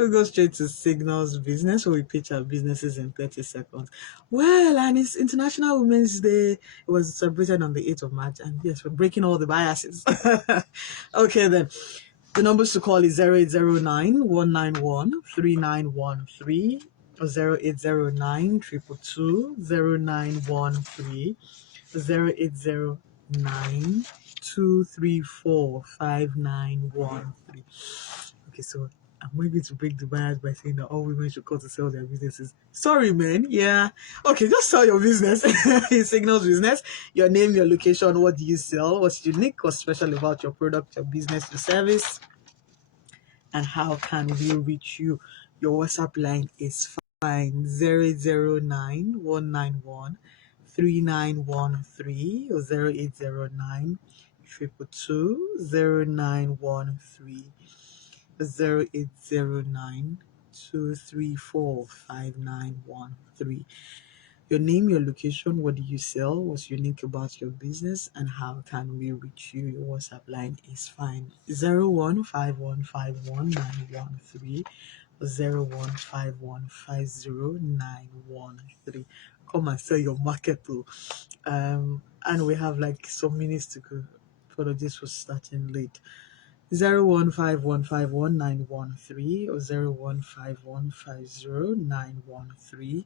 We'll go straight to Signals Business, where we pitch our businesses in 30 seconds. Well, and it's International Women's Day. It was celebrated on the 8th of March. And yes, we're breaking all the biases. Okay, then. The numbers to call is 0809 191 3913 or 0809 222 0913 0809 234 5913. Okay, so I'm going to break the bias by saying that all women should call to sell their businesses. Sorry, man. Yeah. Okay, just sell your business. It signals business. Your name, your location, what do you sell? What's unique, what's special about your product, your business, your service, and how can we reach you? Your WhatsApp line is fine. 009 191 3913 or 0809 222 0913 0809 234 5913. Your name, your location, what do you sell, what's unique about your business, and how can we reach you? Your WhatsApp line is fine. 0151519113 or 0151509113. Come and sell your market too. And we have like some minutes to go. Apologies for starting late. 0151519113 or 0151509113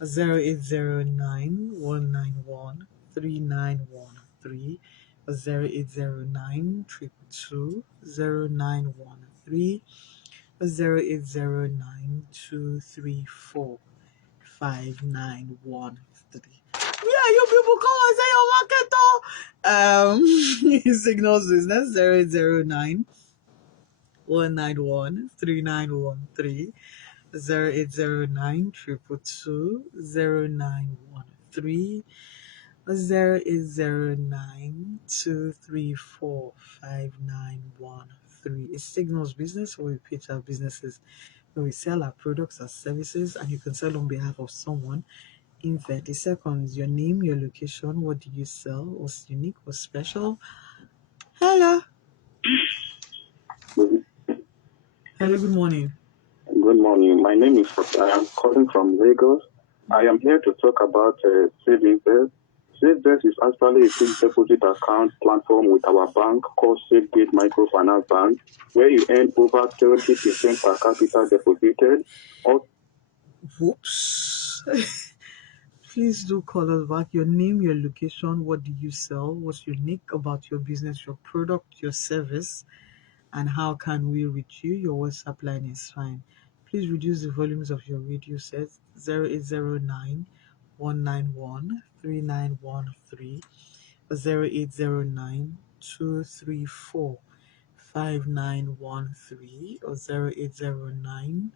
or 0809 191 3913 or 0809 222 0913 or 0809 234 5913. Yeah, you people come and say your market though. Signals business 0809 191 3913 0809 222 0913 0809 234 5913. It's Signals Business where we pitch our businesses, where we sell our products or services, and you can sell on behalf of someone in 30 seconds. Your name, your location, what do you sell, what's unique, what's special. Hello. Hello, good morning. Good morning. My name is I am calling from Lagos. I am here to talk about savings. Savings is actually a fixed deposit account platform with our bank called SafeGate Microfinance Bank, where you earn over 30% per capita deposited. Whoops. Please do call us back. Your name, your location, what do you sell, what's unique about your business, your product, your service, and how can we reach you? Your WhatsApp line is fine. Please reduce the volumes of your radio set. 0809 191 3913 or 0809 234 5913 or 0809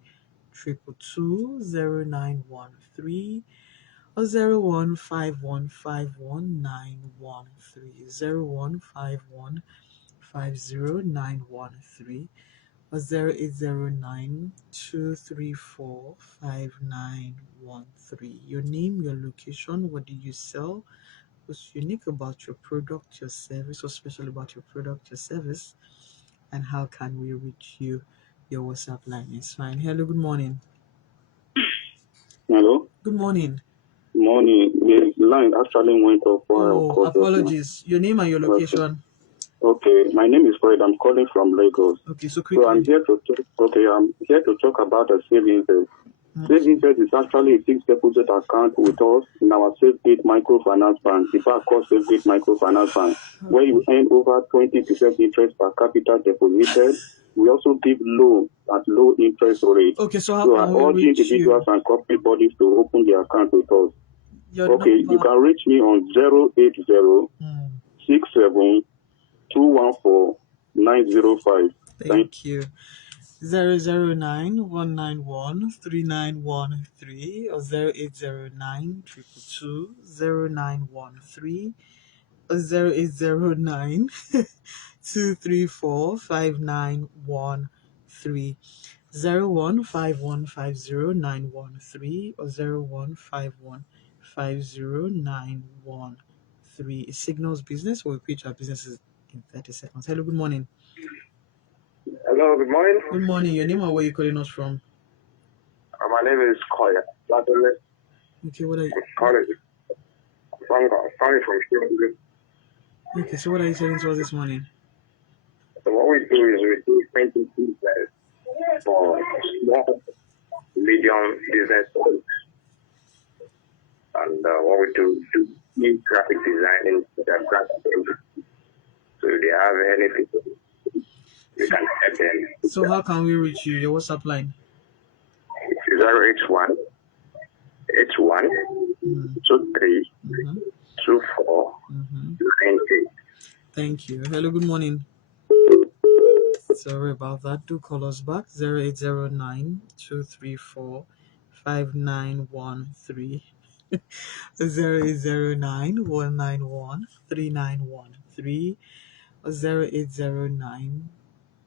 222 0913 or 0151519113 0151509113 or 0809 234 5913. Your name, your location, what do you sell, what's unique about your product, your service, what's special about your product, your service, and how can we reach you? Your WhatsApp line is fine. Hello, good morning. Hello. Good morning. Morning. The line actually went off. Oh, apologies. Your name and your location. Okay, my name is Fred. I'm calling from Lagos. Okay, so quickly. I'm here to talk about a savings. Savings is actually a fixed deposit account with us in our SafeGate Microfinance Bank, the bank called SafeGate Microfinance Bank, where you earn over 20% interest per capita deposited. We also give loan at low interest rate. Okay, so I urge individuals and corporate bodies to open their account with us. You can reach me on 080 67 214 905. Thank you. 009 191 3913 or 0809 222 0913 or 0809 234 5913 0151509113 or 0151509113. Signals Business will pitch our businesses in 30 seconds. Hello, good morning. Hello. Hello, good morning. Good morning. Your name or where you calling us from? My name is Koya. Okay, what are you? Calling from Sheffield. Okay, so what are you telling to us this morning? So what we do is we do printing business for small, medium business owners. And what we do is do graphic designing for their graphic industry. So if they have anything, we can help them. So how can we reach you? Your WhatsApp line? It's 081 81 Mm-hmm. 23 Mm-hmm. 24 Mm-hmm. 98. Thank you. Hello, good morning. Sorry about that. Do call us back 0809 234 5913 0809 191 3913 0809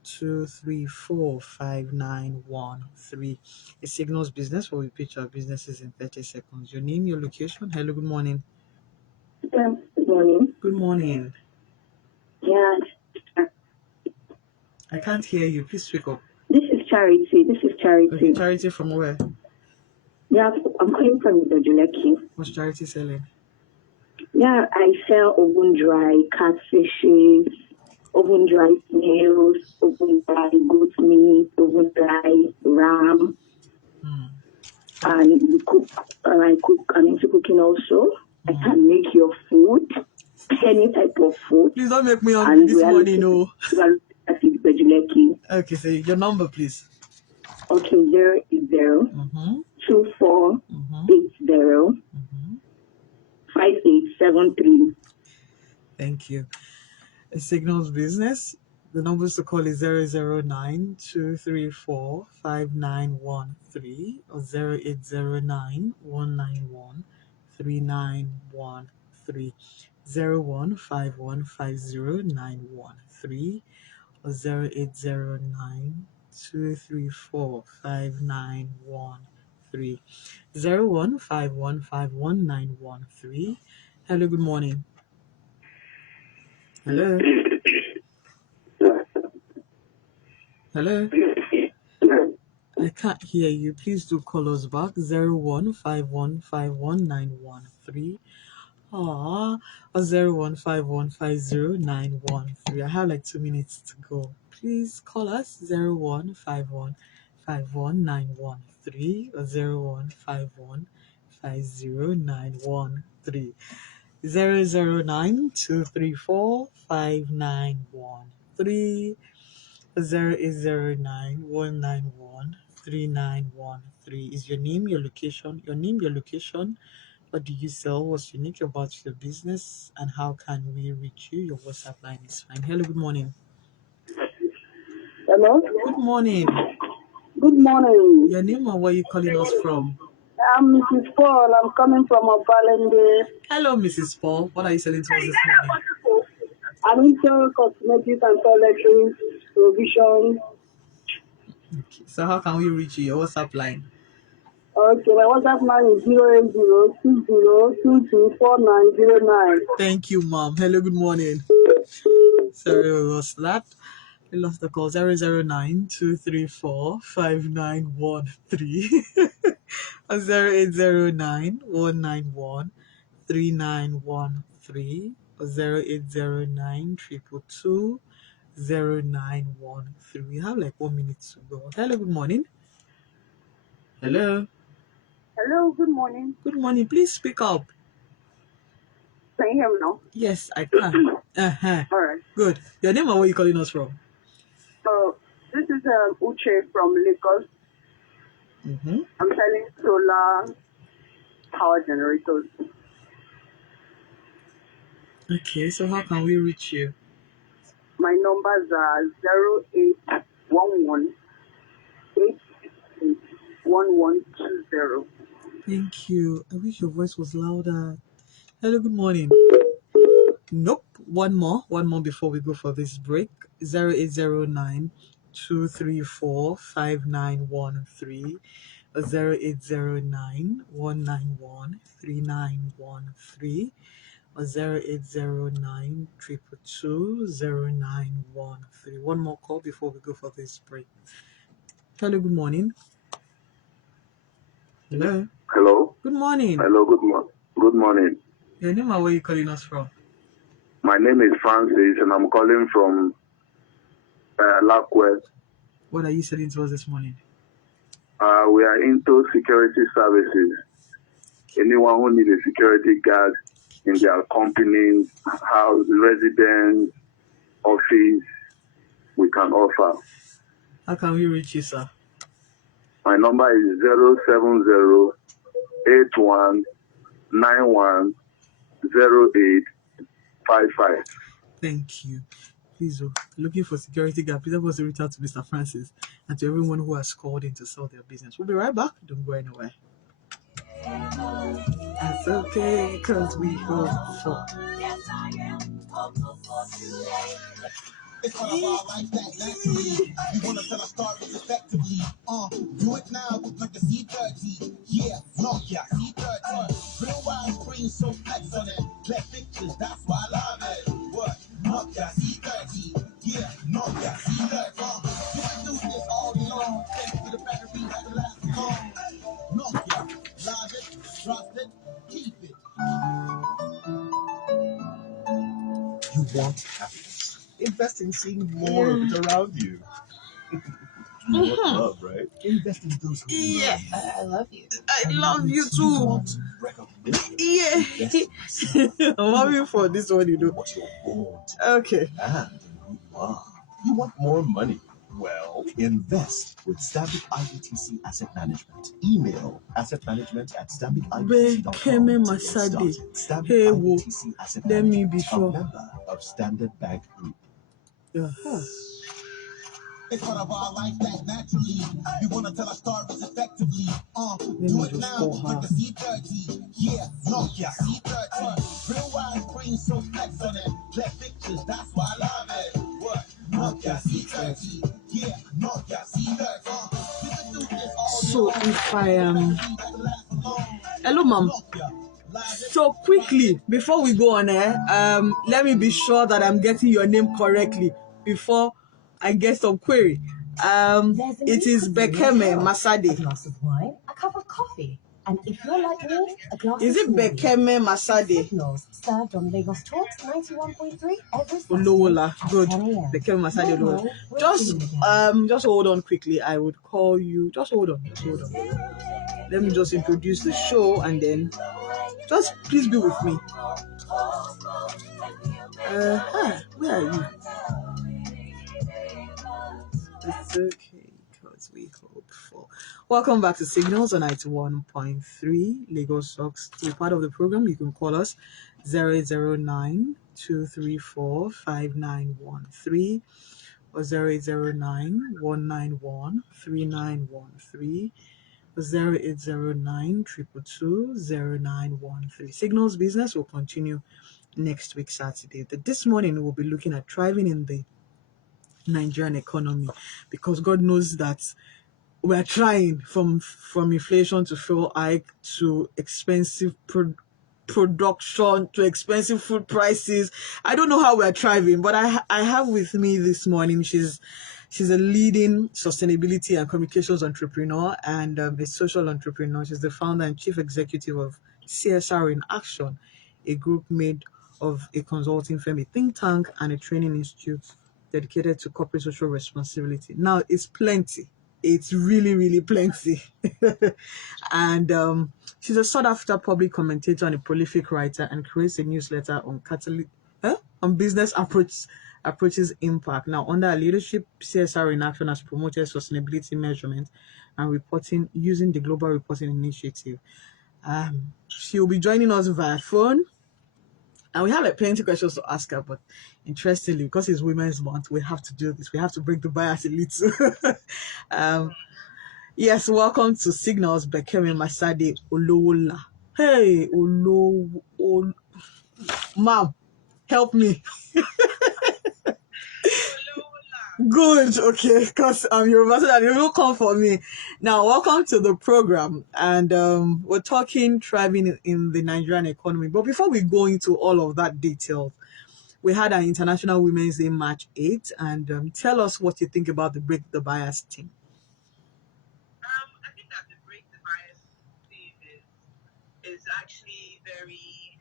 234 5913. It signals business where we pitch our businesses in 30 seconds. Your name, your location. Hello, good morning. Good morning. Good morning. Yeah, I can't hear you. Please speak up. this is Charity. Okay, Charity from where? Yeah, I'm calling from Dojuleki. What's Charity selling? Yeah, I sell oven dry catfishes, oven dry snails, oven dry goat meat, oven dry ram, Hmm. and we cook. I cook. I'm into cooking also. I can make your food, any type of food, Please don't make me hungry and this we are morning, looking no. at Dojuleki. Okay, so your number, please. Okay, 080 Mm-hmm. 2480 Mm-hmm. Mm-hmm. 5873. Thank you. It signals business. The numbers to call is 009 234 5913 or 0809 191 3913 0151509113 or 0809 234 5913 0151519113. Hello, good morning. Hello. Hello. I can't hear you. Please do call us back 0151519113. Or 0151509113. I have like 2 minutes to go. Please call us 0151519113 or 0151509113. 0092345913 0809 191 3913 is your name, your location. Your name, your location. What do you sell? What's unique about your business? And how can we reach you? Your WhatsApp line is fine. Hello, good morning. Hello? Good morning. Good morning. Your name and where you calling us from? I'm Mrs. Paul. I'm coming from Obalende. Hello, Mrs. Paul. What are you selling to us this morning? I'm into cosmetics and toiletries, provision. Okay. So how can we reach you? Your WhatsApp line. Okay, my WhatsApp line is 08060224909. Thank you, mom. Hello, good morning. Sorry, we lost that. We lost the call 009 234 5913 or 0809 191 3913 or 0809 222 We have like 1 minute to go. Hello, good morning. Hello. Hello, good morning. Good morning. Please speak up. Can you hear me now? Yes, I can. All right. Good. Your name and where you calling us from? So, this is Uche from Lagos. Mm-hmm. I'm selling solar power generators. Okay, so how can we reach you? My numbers are 0811 1120. Thank you. I wish your voice was louder. Hello, good morning. Nope. One more before we go for this break. 0809 234 5913 or 0809 191 3913 or 0809 222 0913. One more call before we go for this break. Hello, good morning. Hello. Hello. Good morning. Hello. Good morning. Your name and where are you calling us from? My name is Francis, and I'm calling from Lackwest. What are you selling to us this morning? We are into security services. Anyone who needs a security guard in their company, house, residence, office, we can offer. How can we reach you, sir? My number is 070-8191-0855. Thank you. Please, looking for security guard, please help us to reach out to Mr. Francis and to everyone who has called in to sell their business. We'll be right back. Don't go anywhere. That's okay, because we hope for. It's one of our life that naturally. You wanna tell a story effectively. Do it now, look like a C30. Yeah, Nokia C30. Real wide screen, so flex on it. Clear pictures, that's why I love it. What? Nokia C30. Yeah, Nokia C30. You can do this all day long. Thanks to the battery that can last long. Nokia, love it, trust it, keep it. You want happiness. Invest in seeing more of it around you. You want love, right? Invest in those who love you. I love you. I love you too. You want recognition. Yeah. I'm hoping for this one, you know. What you want. Okay. And who you are. You want more money. Well, invest with Standard IBTC Asset Management. Email assetmanagement@standardibtc.com. Bekeme Masade. Hey, IBTC Asset let me Management, be sure. a member of Standard Bank Group. Uh-huh. It's part of our life that naturally you wanna tell our stories effectively. Do it now, like a C30. Yeah, Nokia C30. Real wide screen, so flex on it. Clear pictures, that's why I love it. What? Nokia C30. Yeah, Nokia C30. You can do this all So if I am hello, ma'am. So quickly, before we go on air, let me be sure that I'm getting your name correctly before I get some query. It is Bekeme Masade. A glass of wine, a cup of coffee, and if you're like me, a glass Is of it Bekeme Masade? Signals served on Lagos Talks 91.3 every Saturday Olowla. at Good. 10 a.m. Bekeme Masade-Olowla. Just hold on quickly. I would call you. Just hold on. Let me just introduce the show and then just please be with me. Where are you? It's okay, because we hope for. Welcome back to Signals on 91.3 Lagos Talks. To be part of the program, you can call us 0809 234 5913 or 0809 191 3913 or 0809 222 0913. Signals business will continue next week, Saturday. This morning, we'll be looking at thriving in the Nigerian economy, because God knows that we're trying from inflation to fuel hike to expensive production to expensive food prices. I don't know how we're thriving, but I have with me this morning, she's a leading sustainability and communications entrepreneur and a social entrepreneur. She's the founder and chief executive of CSR in Action, a group made of a consulting firm, a think tank, and a training institute dedicated to corporate social responsibility. Now, it's plenty. It's really, really plenty. And she's a sought-after public commentator and a prolific writer, and creates a newsletter on business approaches impact. Now, under her leadership, CSR in Action has promoted sustainability measurement and reporting using the Global Reporting Initiative. She will be joining us via phone. And we have plenty of questions to ask her, but interestingly, because it's Women's Month, we have to do this. We have to break the bias a little. Yes, welcome to Signals, Bekeme Masade-Olowla. Hey, Ma'am, help me. Good, okay, because you're about that you will come for me. Now, welcome to the program, and we're talking thriving in the Nigerian economy. But before we go into all of that detail, we had our International Women's Day March 8, and tell us what you think about the Break the Bias team. I think that the Break the Bias theme is actually very,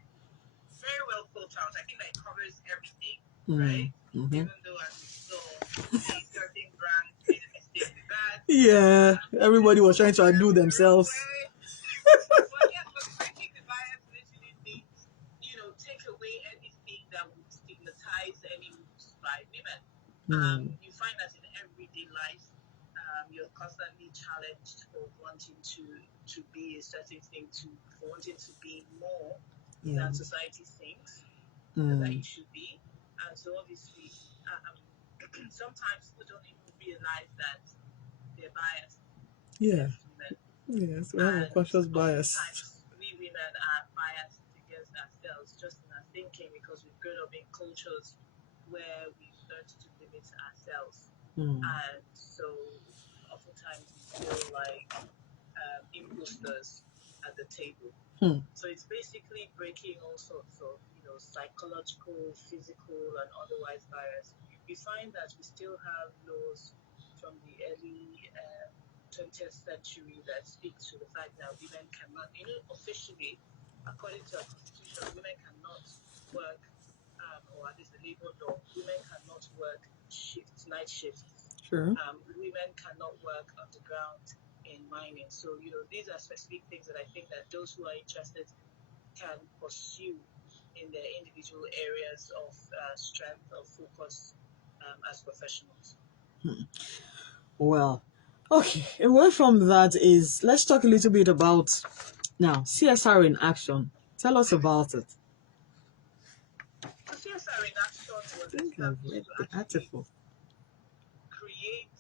very well thought out. I think that it covers everything, right? Mm-hmm. Even though, as we saw, a certain brand made a mistake with that. Yeah, everybody was trying to undo themselves. But yeah, but breaking the bias literally means, take away anything that would stigmatize any moves by women. You find that in everyday life, you're constantly challenged for wanting to be a certain thing, for wanting to be more than society thinks that you should be. And so obviously, sometimes people don't even realize that they're biased against women. Yes, we have a And conscious bias. sometimes we women are biased against ourselves just in our thinking because we've grown up in cultures where we've learned to limit ourselves. And so oftentimes we feel like imposters at the table. So it's basically breaking all sorts of, psychological, physical, and otherwise bias. We find that we still have laws from the early 20th century that speak to the fact that women cannot, officially, according to our constitution, women cannot work, or at least the labor law, women cannot work night shifts. Sure. Women cannot work underground in mining. So, these are specific things that I think that those who are interested can pursue in their individual areas of strength or focus as professionals. Well, okay. Away from that let's talk a little bit about now CSR in action. Tell us about it. So CSR in action was established to actually create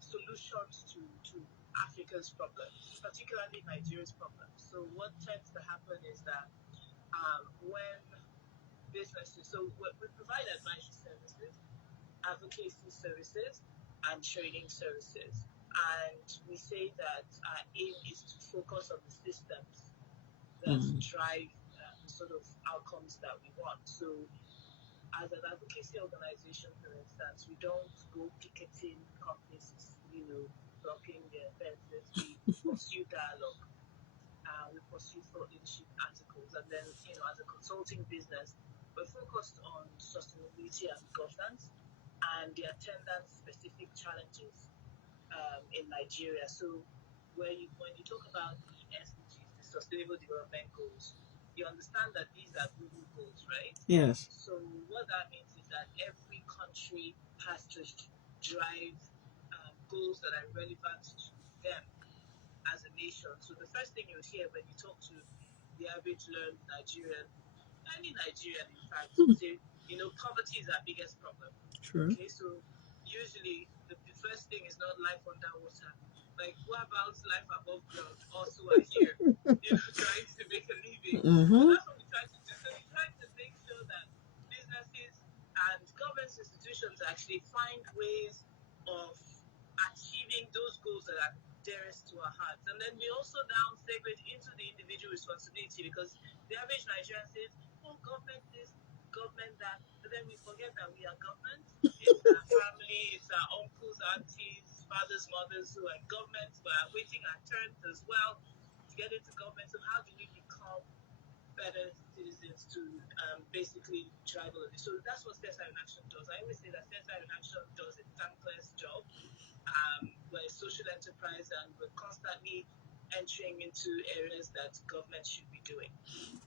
solutions to Africa's problems, particularly Nigeria's problems. So what tends to happen is that when businesses, so we provide advisory services, advocacy services, and training services. And we say that our aim is to focus on the systems that drive the sort of outcomes that we want. So as an advocacy organization, for instance, we don't go picketing companies, blocking their fences. We pursue dialogue. We pursue thought leadership articles. And then, as a consulting business, we're focused on sustainability and governance and the attendant specific challenges in Nigeria. So when you talk about the SDGs, the Sustainable Development Goals, you understand that these are global goals, right? Yes. So what that means is that every country has to drive goals that are relevant to them as a nation. So the first thing you hear when you talk to the average learned Nigerian, any Nigerian in fact, will say, poverty is our biggest problem. True. Okay, so usually the first thing is not life underwater. Like, what about life above ground? Also are here, trying to make a living. So that's what we try to do. So we try to make sure that businesses and government institutions actually find ways of achieving those goals that are dearest to our hearts. And then we also now segue into the individual responsibility, because the average Nigerian says, oh, government this, government that, but then we forget that we are government. It's our family, it's our uncles, aunties, fathers, mothers who are in government, but are waiting our turns as well to get into government. So how do we become better citizens to basically drive all of this? So that's what CSR in Action does. I always say that CSR in Action does a thankless job. We're a social enterprise and we're constantly entering into areas that government should be doing.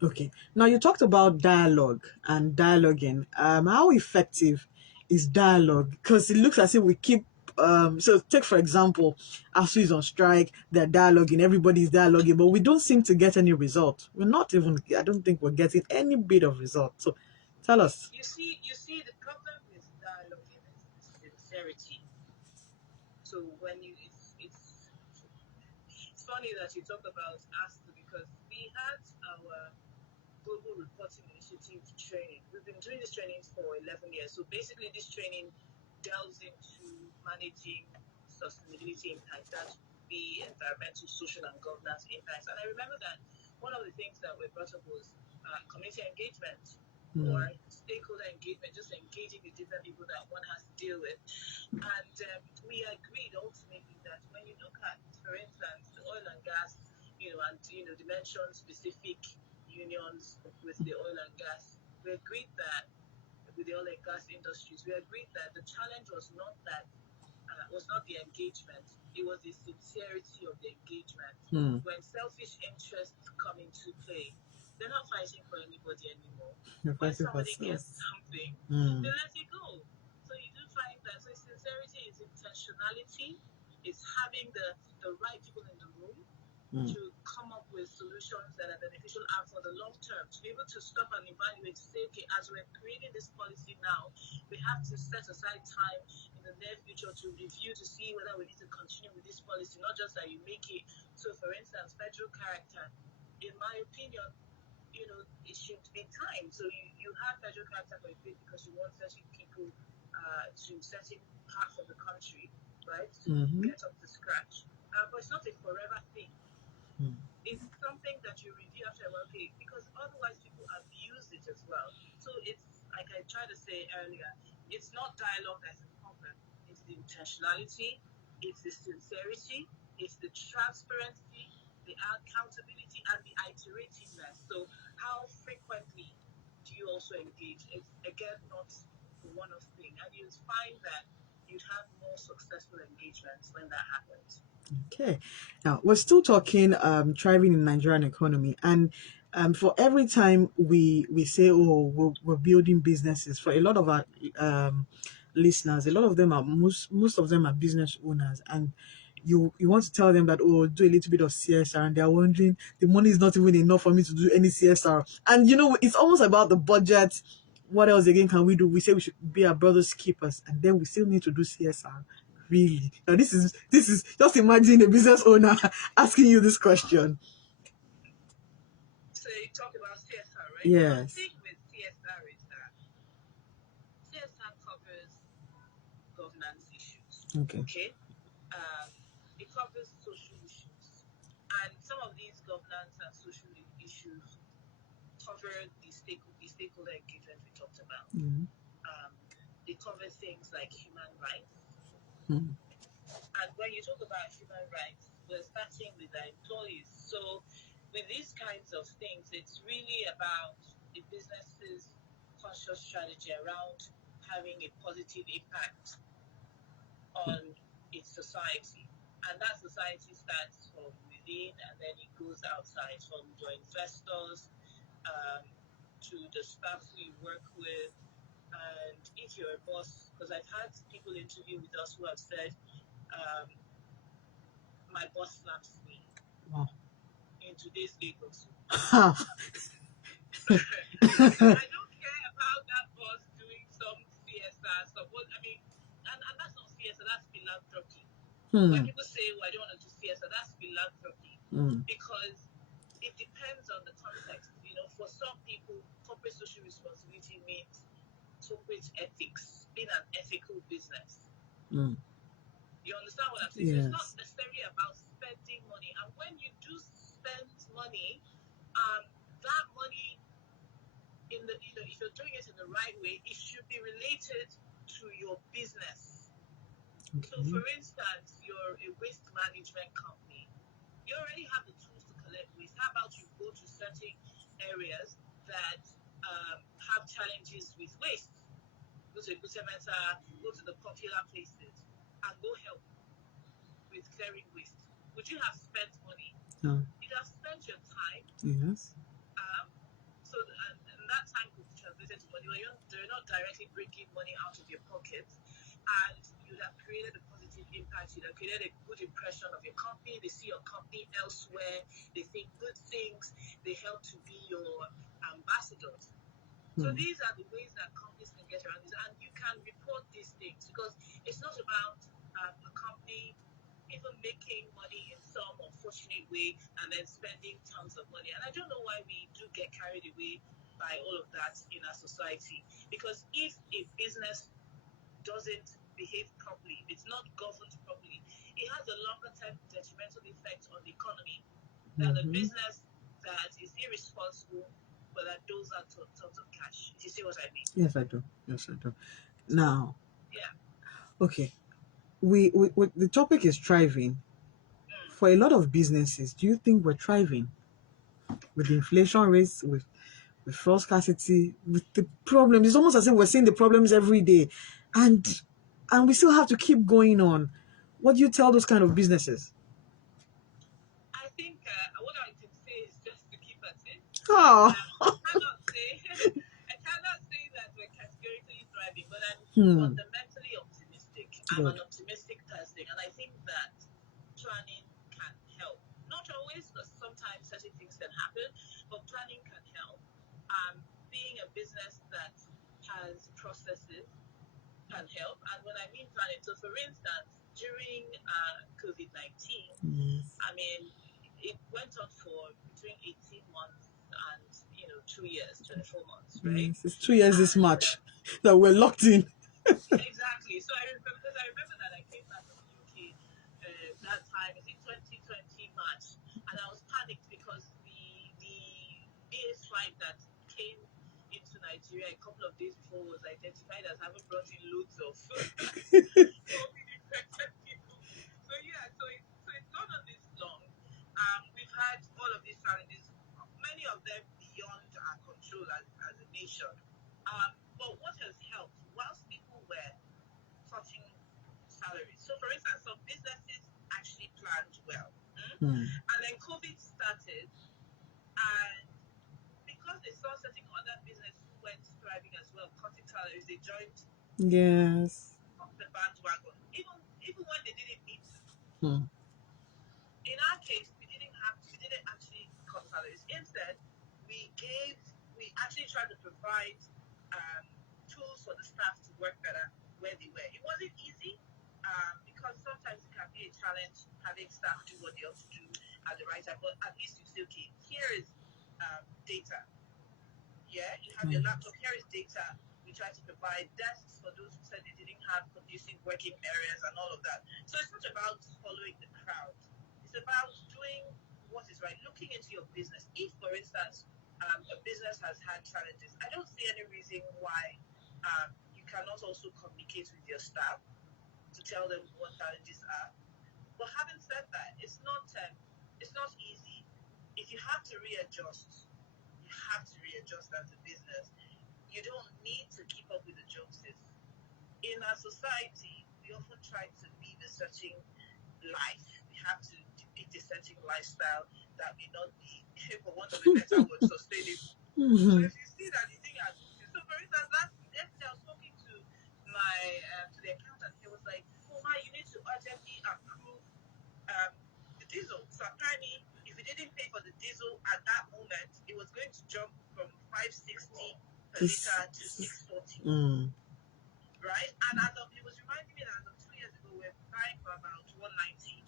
Okay. Now you talked about dialogue and dialoguing. How effective is dialogue? Because it looks as if we keep so take for example, ASU is on strike, they're dialoguing, everybody's dialoguing, but we don't seem to get any result. I don't think we're getting any bit of result. So tell us. You see the problem with dialoguing is sincerity. So when it's funny that you talk about ASU, because we had our Global Reporting Initiative training. We've been doing this training for 11 years. So basically this training delves into managing sustainability impact. That would be environmental, social, and governance impacts. And I remember that one of the things that were brought up was community engagement or stakeholder engagement, just engaging the different people that one has to deal with. And we agreed ultimately that when you look at, for instance, the oil and gas, dimension specific unions with the oil and gas, we agreed that with the oil and gas industries, we agreed that the challenge was not the engagement, it was the sincerity of the engagement. When selfish interests come into play, they're not fighting for anybody anymore. When somebody gets something, they let it go. So you do find that sincerity is intentionality, it's having the right people in the room to come up with solutions that are beneficial and for the long term, to be able to stop and evaluate, to say, okay, as we're creating this policy now, we have to set aside time in the near future to review to see whether we need to continue with this policy, not just that you make it. So, for instance, federal character, in my opinion, it should be time. So you have federal character for a bit because you want certain people to certain parts of the country, right, to get up to scratch. But it's not a forever thing. It's something that you review after a while, okay, because otherwise people abuse it as well. So it's like I tried to say earlier, it's not dialogue that's a problem. It's the intentionality, it's the sincerity, it's the transparency, the accountability, and the iterativeness. So how frequently do you also engage? It's again not a one-off thing, and you'd find that you'd have more successful engagements when that happens. Okay, now we're still talking thriving in Nigerian economy, and for every time we say, oh, we're building businesses, for a lot of our listeners, a lot of them are most of them are business owners, and you want to tell them that, oh, do a little bit of CSR, and they're wondering, the money is not even enough for me to do any CSR. And it's almost about the budget. What else again can we do? We say we should be our brother's keepers, and then we still need to do CSR. Really? Now this is just imagine a business owner asking you this question. So you talk about CSR, right? Yes. The thing with CSR is that CSR covers governance issues. Okay. It covers social issues, and some of these governance and social issues cover the stakeholder engagement we talked about. They cover things like human rights. And when you talk about human rights, we're starting with the employees. So with these kinds of things, it's really about the business's conscious strategy around having a positive impact on its society. And that society starts from within and then it goes outside, from your investors to the staff who you work with. And if you're a boss, because I've had people interview with us who have said, my boss slaps me in today's Lagos. I don't care about that boss doing some CSR stuff. And that's not CSR, that's philanthropy. When people say, oh, I don't want to do CSR, that's philanthropy. Because it depends on the context. For some people, corporate social responsibility means corporate ethics, being an ethical business. You understand what I'm saying? Yes. So it's not necessarily about spending money. And when you do spend money, that money if you're doing it in the right way, it should be related to your business. Okay. So for instance, you're a waste management company. You already have the tools to collect waste. How about you go to certain areas that have challenges with waste? Go to Bekeme, go to the popular places and go help with clearing waste. Would you have spent money? No. You'd have spent your time. Yes. So and that time could be translated to money. They're not directly bringing money out of your pockets, and you'd have created a positive impact. You'd have created a good impression of your company. They see your company elsewhere. They think good things. They help to be your ambassadors. So these are the ways that companies can get around this, and you can report these things because it's not about a company even making money in some unfortunate way and then spending tons of money. And I don't know why we do get carried away by all of that in our society. Because if a business doesn't behave properly, if it's not governed properly, it has a longer term detrimental effect on the economy than a business that is irresponsible but that doles out tons of cash. Do you see what I mean? Yes, I do. Yes, I do. Now, Yeah. okay, we the topic is thriving. For a lot of businesses, do you think we're thriving with the inflation rates, with fuel scarcity, with the problems? It's almost as if we're seeing the problems every day, and we still have to keep going on. What do you tell those kind of businesses? I think what I can say is just to keep at it. Oh, I cannot say that we're categorically thriving, but I'm fundamentally optimistic. I'm an optimistic person, and I think that planning can help. Not always, because sometimes certain things can happen, but planning can help. Being a business that has processes can help. And when I mean planning, so for instance, during COVID-19, I mean, it went on for between 18 months and 2 years, 24 months, right? yes, it's 2 years this March that we're locked in. Exactly. So I remember that I came back from the UK that time. I think 2020 March, and I was panicked because the BA flight that came into Nigeria a couple of days before was identified as having brought in loads of COVID infected people. So yeah, so it's gone on this long. We've had all of these challenges, many of them beyond our control as a nation. But what has helped, whilst people were cutting salaries, so for instance, some businesses actually planned well, and then COVID started, and because they saw certain other businesses who went thriving as well, cutting salaries, they joined the bandwagon, even when they didn't need to. In our case, we didn't actually cut salaries. Instead, we actually tried to provide tools for the staff to work better where they were. It wasn't easy because sometimes it can be a challenge having staff do what they ought to do at the right time. But at least you say, okay, here is data. Yeah, you have your laptop. Here is data. We try to provide desks for those who said they didn't have conducive working areas and all of that. So it's not about following the crowd. It's about doing what is right, looking into your business. If, for instance, a business has had challenges, I don't see any reason why you cannot also communicate with your staff to tell them what challenges are. But having said that, it's not easy. If you have to readjust, you have to readjust as a business. You don't need to keep up with the Joneses. In our society, we often try to live a certain life. We have to depict a certain lifestyle that may not be, for want of a better word, sustainable. So if you see that the thing has moved, so for instance, yesterday I was talking to to the accountant. He was like, "Oh, Ma, you need to urgently approve the diesel." So apparently, if you didn't pay for the diesel at that moment, it was going to jump from 560 per liter to 640. Right? And he was reminding me that as of 2 years ago, we were buying for about 190.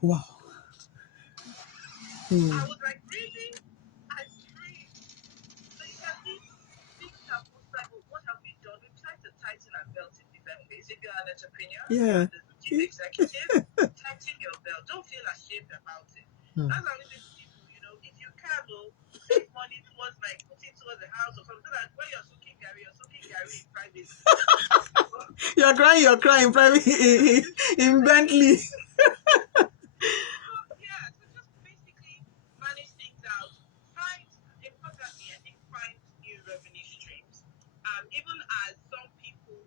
Wow. I was like, really? I screamed. So you can see things have moved back. What have we done? We've tried to tighten our belt in different ways. If you're an entrepreneur, you're the chief executive, tighten your belt. Don't feel ashamed about it. That's how we say to people, if you can, save money towards putting towards the house or something, so that when you're soaking Gary in private. You're crying private in Bentley. So just basically manage things out. Importantly, I think find new revenue streams. Even as some people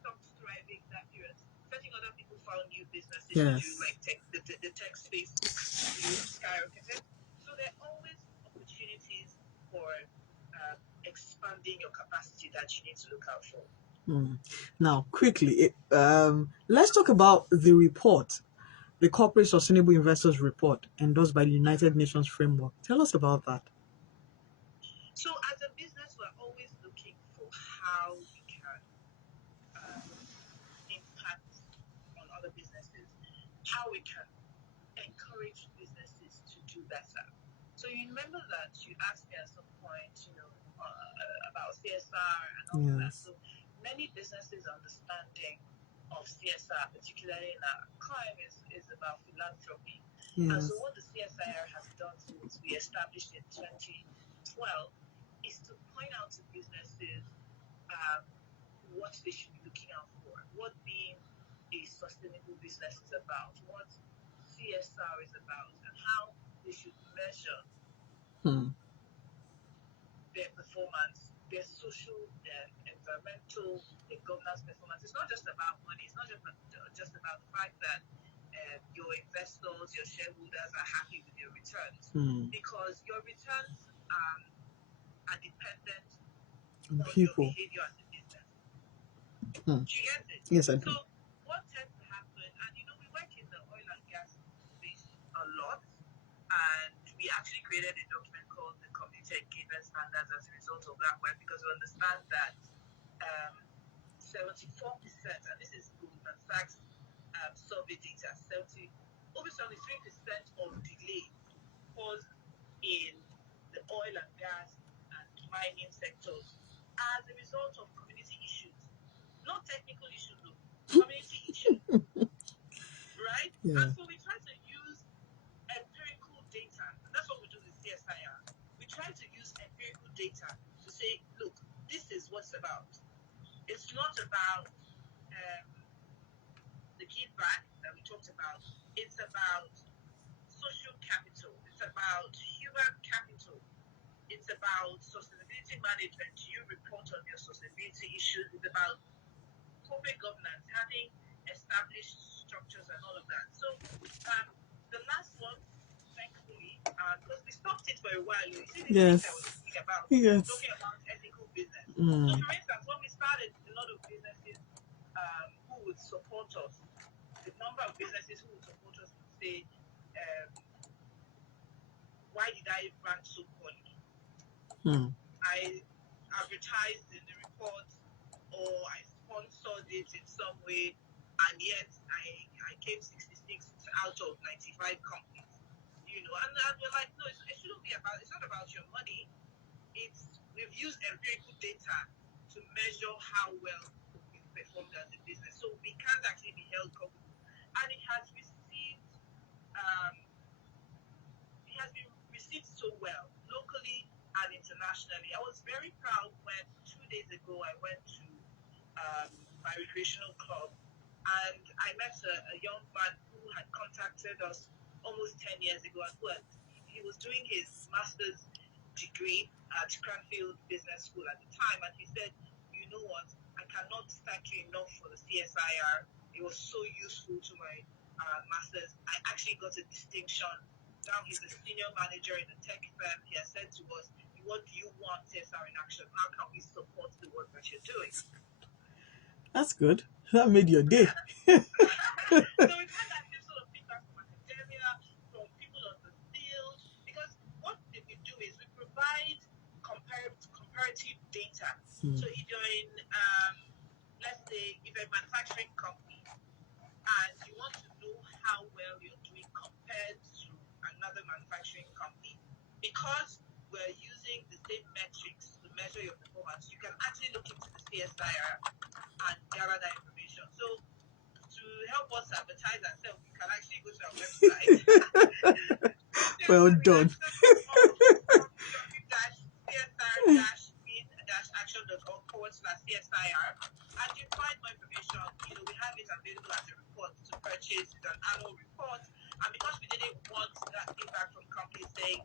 stopped thriving that period, certain other people found new businesses to do, like the tech space skyrocketed. So there are always opportunities for expanding your capacity that you need to look out for. Now, quickly, let's talk about the report, the Corporate Sustainable Investors Report, endorsed by the United Nations Framework. Tell us about that. So, as a business, we're always looking for how we can impact on other businesses, how we can encourage businesses to do better. So, you remember that you asked me at some point, about CSR and all that. So, many businesses' understanding of CSR, particularly in our crime, is about philanthropy. And Yes. so what the CSIR has done since we established in 2012 is to point out to businesses what they should be looking out for, what being a sustainable business is about, what CSR is about, and how they should measure their performance, their social, their environmental, their governance performance. It's not just about money. It's not just about the fact that your investors, your shareholders are happy with your returns, because your returns are dependent on your People. behavior as a business. Hmm. Do you get it? Yes, I do. So what tends to happen, and we work in the oil and gas space a lot, and we actually created a document called the Community Engagement Standards as a result of that work, because we understand that 74%, and this is Goldman Sachs survey data, over 73% of delays caused in the oil and gas and mining sectors as a result of community issues, not technical issues, though, community issues, right? Yeah. And so we try to use empirical data, and that's what we do with CSIR. We try to use empirical data to say, look, this is what's about. It's not about the give back that we talked about. It's about social capital. It's about human capital. It's about sustainability management. Do you report on your sustainability issues? It's about corporate governance, having established structures and all of that. So the last one, thankfully, because we stopped it for a while. You see these things I was talking about, talking about ethical business. So for instance, when we started, a lot of businesses who would support us, the number of businesses who would support us would say, why did I rank so poorly? I advertised in the report, or I sponsored it in some way, and yet I came 66 out of 95 companies. And we're like, no, it shouldn't be about. It's not about your money. We've used empirical data to measure how well you've performed as a business, so we can't actually be held culpable. And it has been received so well locally and internationally. I was very proud when 2 days ago I went to my recreational club, and I met a young man who had contacted us almost 10 years ago, and he was doing his master's degree at Cranfield Business School at the time, and he said, you know what, I cannot thank you enough for the CSIR. It was so useful to my master's. I actually got a distinction. Now he's a senior manager in a tech firm. He has said to us, what do you want CSR in action? How can we support the work that you're doing? That's good. That made your day. So we've had that same sort of feedback from academia, from people on the field, because what we do is we provide comparative data. So if you're in, let's say, if you're a manufacturing company and you want to know how well you're doing compared to another manufacturing company, because we're using the same metrics to measure your performance, you can actually look into the CSIR and gather that information. So to help us advertise ourselves, you can actually go to our website. Well done. www.csr-in-action.org/CSIR, and you find more information. We have it available as a report to purchase. It's an annual report, and because we didn't want that feedback from companies saying,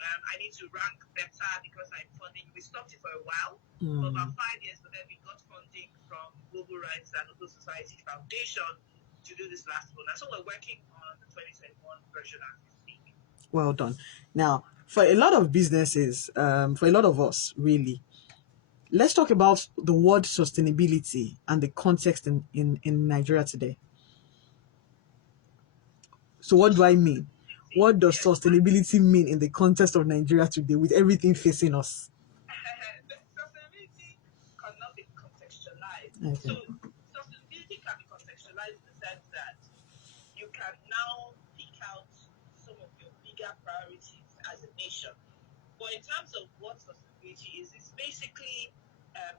I need to rank better because I'm funding, we stopped it for a while, for about 5 years, but then we got funding from Global Rights and Open Society Foundation to do this last one. And so we're working on the 2021 version as we speak. Well done. Now, for a lot of businesses, for a lot of us, really, let's talk about the word sustainability and the context in Nigeria today. So what do I mean? What does sustainability mean in the context of Nigeria today with everything facing us? Sustainability cannot be contextualized. Okay. So sustainability can be contextualized in the sense that you can now pick out some of your bigger priorities as a nation. But in terms of what sustainability is, it's basically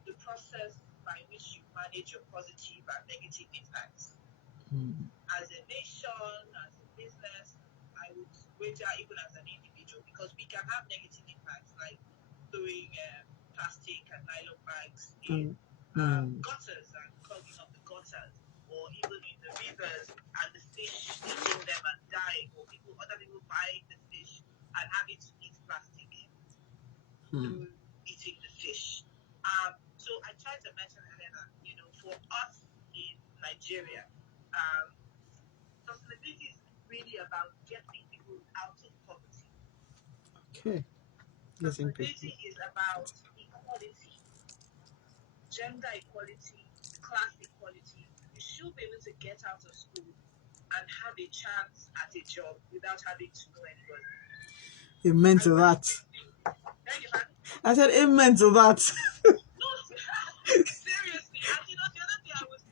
the process by which you manage your positive and negative impacts. As a nation, as a business, I would wager even as an individual, because we can have negative impacts like throwing plastic and nylon bags in gutters and clogging up the gutters, or even in the rivers, and the fish eating them and dying, or other people buying the fish and having to eat plastic through eating the fish. So I tried to mention earlier that, for us in Nigeria, sustainability is really about getting people out of poverty. Okay. Sustainability is about equality, gender equality, class equality. You should be able to get out of school and have a chance at a job without having to know anybody. Amen to that. I said amen to that. No, seriously. And the other day I was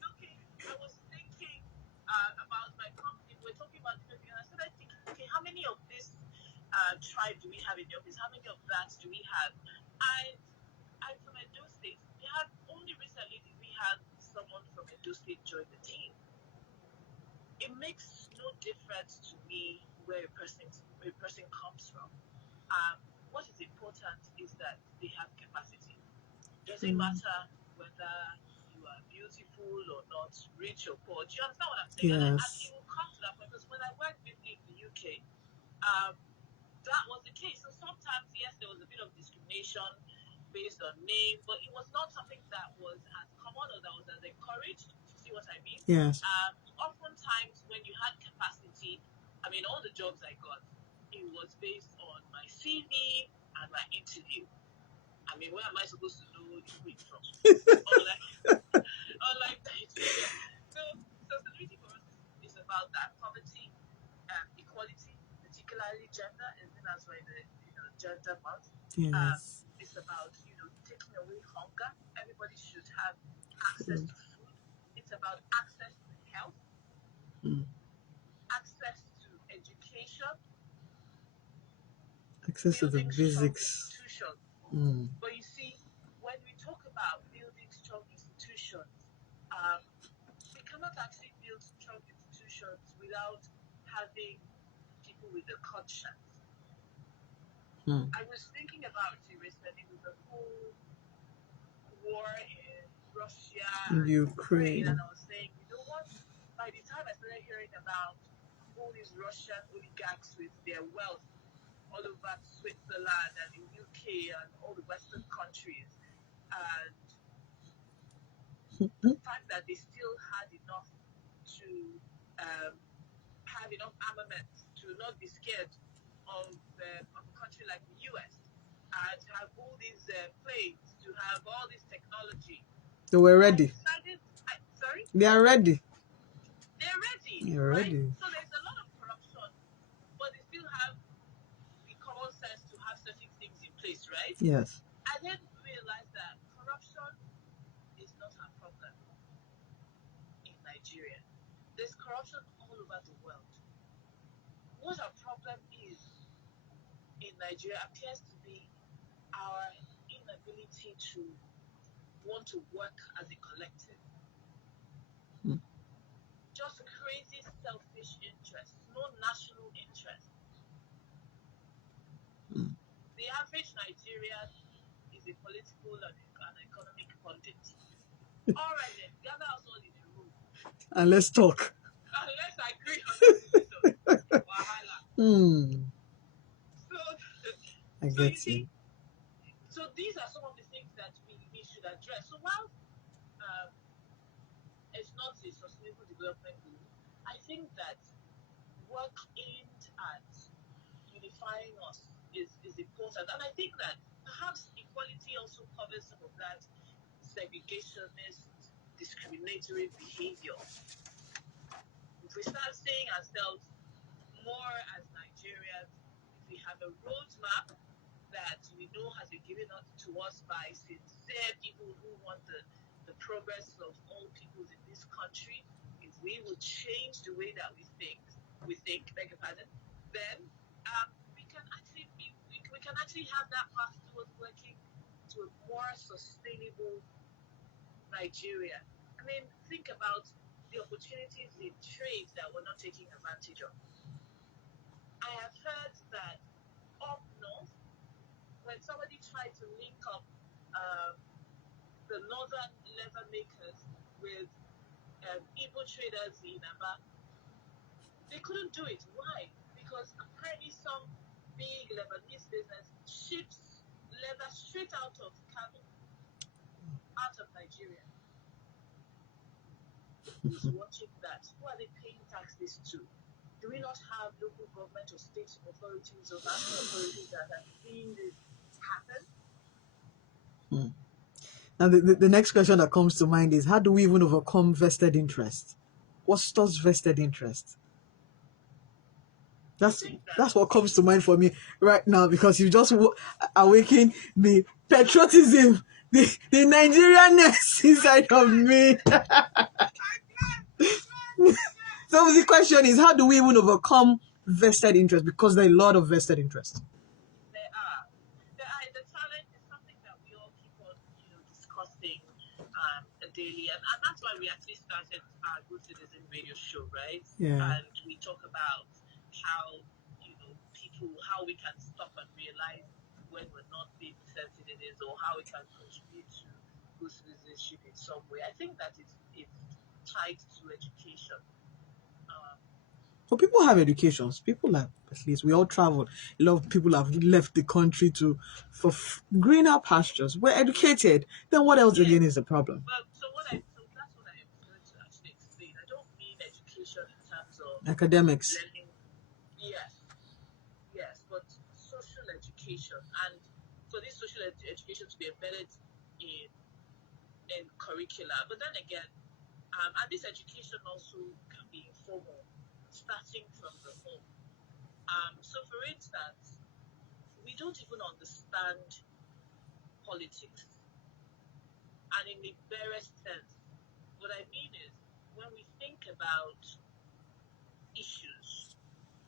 thinking about my company. We were talking about the and I started thinking, okay, how many of this tribe do we have in the office? How many of that do we have? And I'm from Edo State. We have only recently did we have someone from Edo State join the team. It makes no difference to me where a person comes from. What is important is that they have capacity. Doesn't matter whether you are beautiful or not, rich or poor. Do you understand what I'm saying? Yes. And it will come to that point, because when I worked briefly in the UK, that was the case. So sometimes, yes, there was a bit of discrimination based on name, but it was not something that was as common or that was as encouraged. You see what I mean? Yes. Oftentimes, when you had capacity, all the jobs I got, it was based on my CV and my interview. Where am I supposed to know who you're from? Unlike Nigeria. So sustainability for us is about that poverty, equality, particularly gender, and then as well the gender month. Yes. It's about taking away hunger. Everybody should have access to food. It's about access to health, access to education, access to the basics. But you see, when we talk about building strong institutions, we cannot actually build strong institutions without having people with a conscience. I was thinking about it recently with the whole war in Russia and Ukraine, and I was saying, you know what? By the time I started hearing about all these Russian oligarchs with their wealth all over Switzerland and the UK and all the Western countries, and the fact that they still had enough to have enough armaments to not be scared of a country like the US, and to have all these planes, to have all this technology. They were ready. Sorry? They are ready. They're ready. They're right? ready. So there's a lot of corruption, but they still have the common sense to have certain things in place, right? Yes. I then realized that corruption is not a problem in Nigeria. There's corruption all over the world. What our problem is in Nigeria appears to be our inability to want to work as a collective. Just crazy selfish interests, no national interest. The average Nigerian is a political and economic pundit. All right then, gather us all in a room. And let's talk. And let's agree on a decision. Wahala. I get you. So these are some of the things that we should address. So while it's not a sustainable development goal, I think that work aimed at unifying us is important. And I think that perhaps equality also covers some of that segregationist, discriminatory behavior. If we start seeing ourselves more as Nigerians, if we have a roadmap that we know has been given to us by sincere people who want the progress of all peoples in this country, if we would change the way that we think, beg your pardon, then we can actually have that path towards working to a more sustainable Nigeria. I mean, think about the opportunities in trade that we're not taking advantage of. I have heard that up north, when somebody tried to link up the northern leather makers with Igbo traders in Aba, they couldn't do it. Why? Because apparently some big Lebanese business ships leather straight out of Kano, out of Nigeria. Who's watching that? Who are they paying taxes to? Do we not have local government or state authorities or national authorities that are seeing this happen? Now, the next question that comes to mind is, how do we even overcome vested interest? What stores vested interest? That's what comes to mind for me right now, because you just awaken the patriotism, the Nigerianness inside of me. So the question is, how do we even overcome vested interest? Because there are a lot of vested interest. There are. The challenge is something that we all keep on, discussing daily, and that's why we actually started our Good Citizen radio show, right? Yeah. And we talk about how how we can stop and realize when we're not being sensitive, or how we can contribute to good citizenship in some way. I think that it's tied to education. So people have educations. People have, at least we all travel. A lot of people have left the country for greener pastures. We're educated. Then what else again is the problem? But so that's what I am going to actually explain. I don't mean education in terms of academics. Learning. Yes, but social education, and for this social education to be embedded in curricula. But then again, and this education also can be informal, starting from the home. So for instance, we don't even understand politics, and in the barest sense, what I mean is, when we think about issues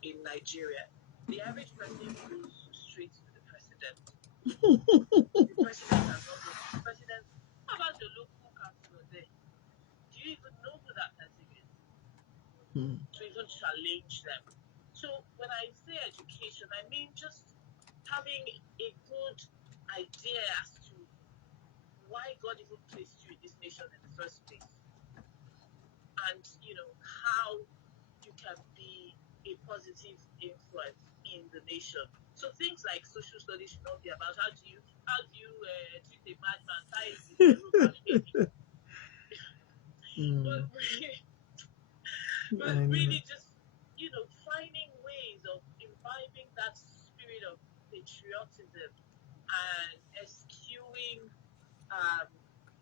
in Nigeria, the average person goes straight to the president. The president has not gone to the president. How about the local councillor there? Do you even know who that person is? To even challenge them. So when I say education, I mean just having a good idea as to why God even placed you in this nation in the first place, and how you can be a positive influence in the nation. So things like social studies should not be about how do you treat a madman, tie him with a rope and hang him. But really just finding ways of imbibing that spirit of patriotism and eschewing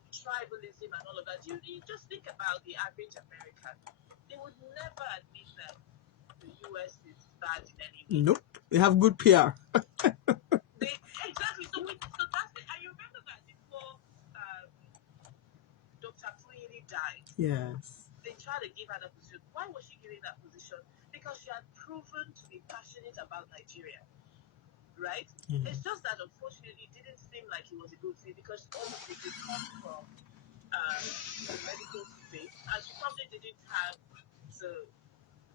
tribalism and all of that. You just think about the average American. They would never admit that the US is bad in any way. Nope. They have good PR. Exactly. So that's it. I remember that before Dr. Kuyili died. Yes. They tried to give her that position. Why was she given that position? Because she had proven to be passionate about Nigeria. Right? It's just that unfortunately it didn't seem like it was a good thing, because obviously they come from the medical space, and she probably didn't have the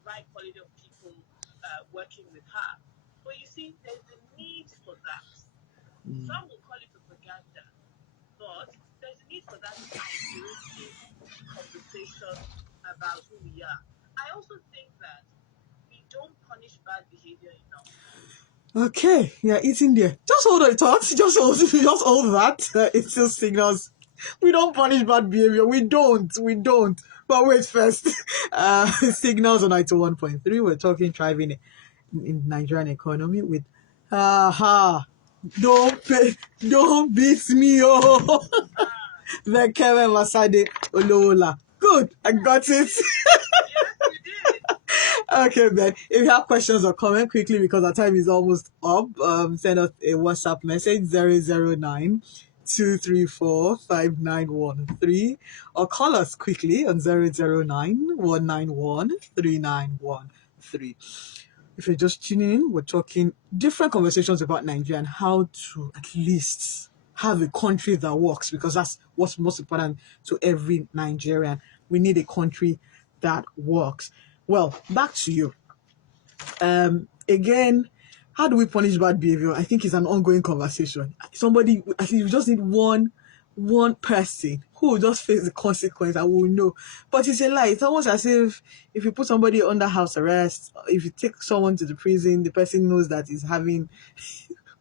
right quality of people working with her. But you see, there's a need for that. Some will call it propaganda, but there's a need for that iterative conversation about who we are. I also think that we don't punish bad behavior enough. Okay, yeah, it's in there. Just hold the thoughts. Just hold that. It still signals we don't punish bad behavior. We don't. But wait first. Signals on 91.3. We're talking thriving in Nigerian economy with don't beat me, oh. Bekeme Masade-Olowla. Good, I got it. Yes, you did. Okay, then. If you have questions or comment quickly, because our time is almost up, send us a WhatsApp message 009 234 5913, or call us quickly on 009 191 3913. If you're just tuning in, we're talking different conversations about Nigeria and how to at least have a country that works, because that's what's most important to every Nigerian. We need a country that works. Well, back to you. Again, how do we punish bad behavior? I think it's an ongoing conversation. Somebody, I think you just need one person who will just face the consequence and will know. But it's a lie. It's almost as if you put somebody under house arrest, if you take someone to the prison, the person knows that he's having.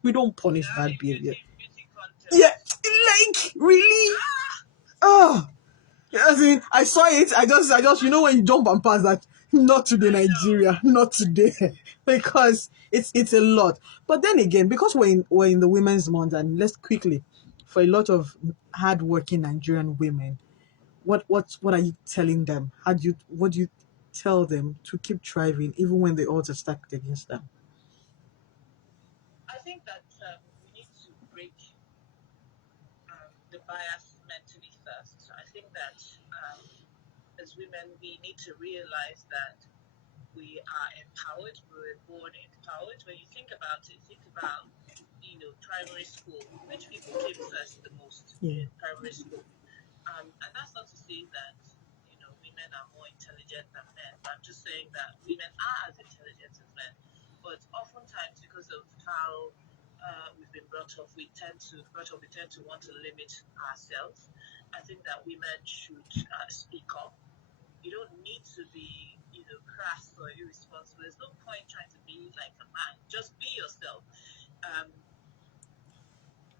We don't punish Yeah, bad if behavior. beauty Yeah, contest. like really. Oh, as in, I saw it. I just, when you jump and pass that, not today, I know. Nigeria, not today, because it's a lot. But then again, because we're in the Women's Month, and let's quickly, for a lot of hardworking Nigerian women, what are you telling them? What do you tell them to keep thriving, even when the odds are stacked against them? I think that we need to break the bias mentally first. I think that as women, we need to realize that we are empowered. We were born empowered. When you think about it, think about primary school. Which people came first the most Yeah. in primary school? And that's not to say that women are more intelligent than men. But I'm just saying that women are as intelligent as men. But oftentimes, because of how we've been brought up, we tend to want to limit ourselves. I think that women should speak up. You don't need to be, crass or irresponsible. There's no point trying to be like a man. Just be yourself. Um,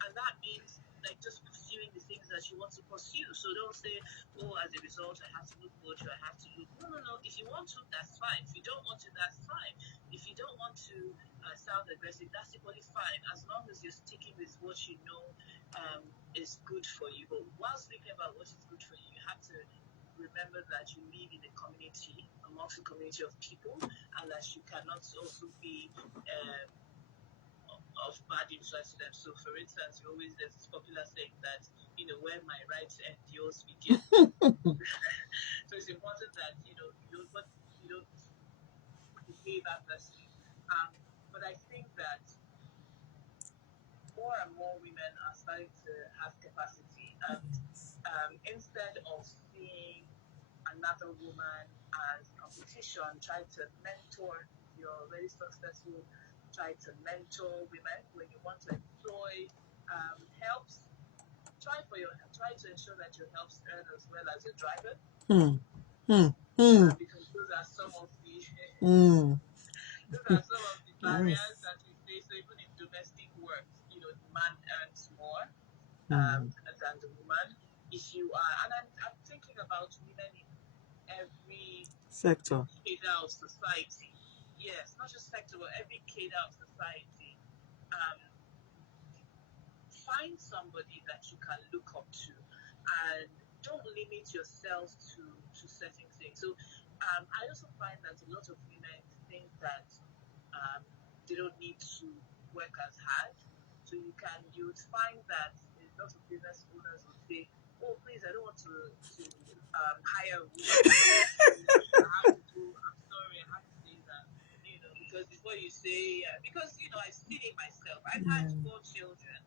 and that means like just pursuing the things that you want to pursue. So don't say, oh, as a result, I have to look mature, I have to look. No, no, no. If you want to, that's fine. If you don't want to, that's fine. If you don't want to sound aggressive, that's equally fine. As long as you're sticking with what you know is good for you. But while thinking about what is good for you, you have to remember that you live in a community, amongst a community of people, and that you cannot also be of bad influence to them. So, for instance, there's this popular saying that where my rights end, yours begin. So it's important that you don't behave adversely. But I think that more and more women are starting to have capacity, and instead of seeing another woman as competition, try to mentor. If you're already successful, try to mentor women. When you want to employ helps, try to ensure that your helps earn as well as your driver, Hmm. Hmm. Hmm. because those are some of the Hmm. those are some of the barriers Yes. that we face. So even in domestic work, the man earns more Hmm. than the woman. If you are, and I'm thinking about women in every Sector. cadre of society. Yes, not just sector, but every cadre of society. Um, find somebody that you can look up to, and don't limit yourself to certain things. So I also find that a lot of women think that they don't need to work as hard. So you would find that a lot of business owners would say, oh, please, I don't want to hire a woman because I have to do, I'm sorry, I have to say that, because before you say, because, I've seen it myself. I've had 4 children,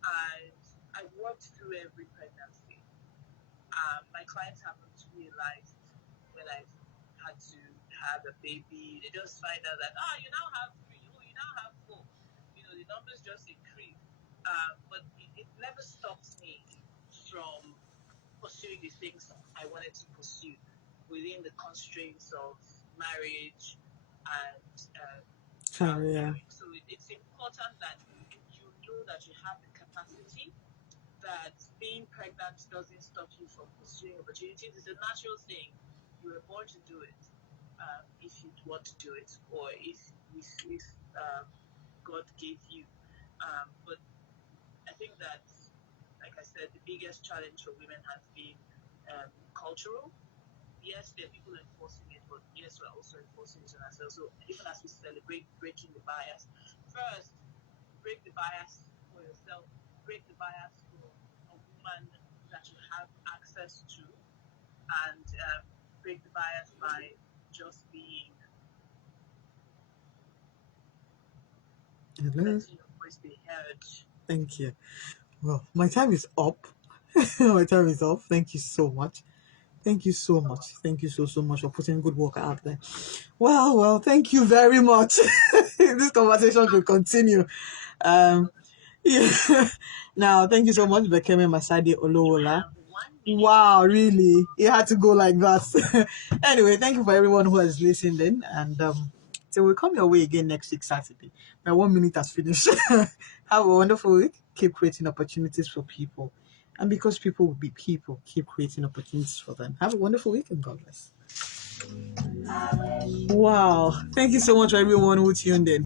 and I've worked through every pregnancy. My clients haven't realized when I've had to have a baby. They just find out that, you now have 3, oh, you now have 4. The numbers just increase. But it never stops me from pursuing the things I wanted to pursue within the constraints of marriage and Career. childbearing. So it's important that you know that you have the capacity, that being pregnant doesn't stop you from pursuing opportunities. It's a natural thing. You were born to do it, if you want to do it, or if God gave you. But I think that, like I said, the biggest challenge for women has been cultural. Yes, there are people enforcing it, but yes, we're also enforcing it on ourselves. So even as we celebrate breaking the bias, first, break the bias for yourself, break the bias for a woman that you have access to, and break the bias by just being, Hello. letting your voice be heard. Thank you. Well, my time is up. My time is up. Thank you so much. Thank you so much. Thank you so much for putting good work out there. Well, thank you very much. This conversation could continue. Um, yeah. Now, thank you so much, Bekeme Masade-Olowla. Wow, really? It had to go like that. Anyway, thank you for everyone who has listened in, and so we'll come your way again next week, Saturday. My 1 minute has finished. Have a wonderful week. Keep creating opportunities for people. And because people will be people, keep creating opportunities for them. Have a wonderful week and God bless. Wow. Thank you so much, everyone who tuned in.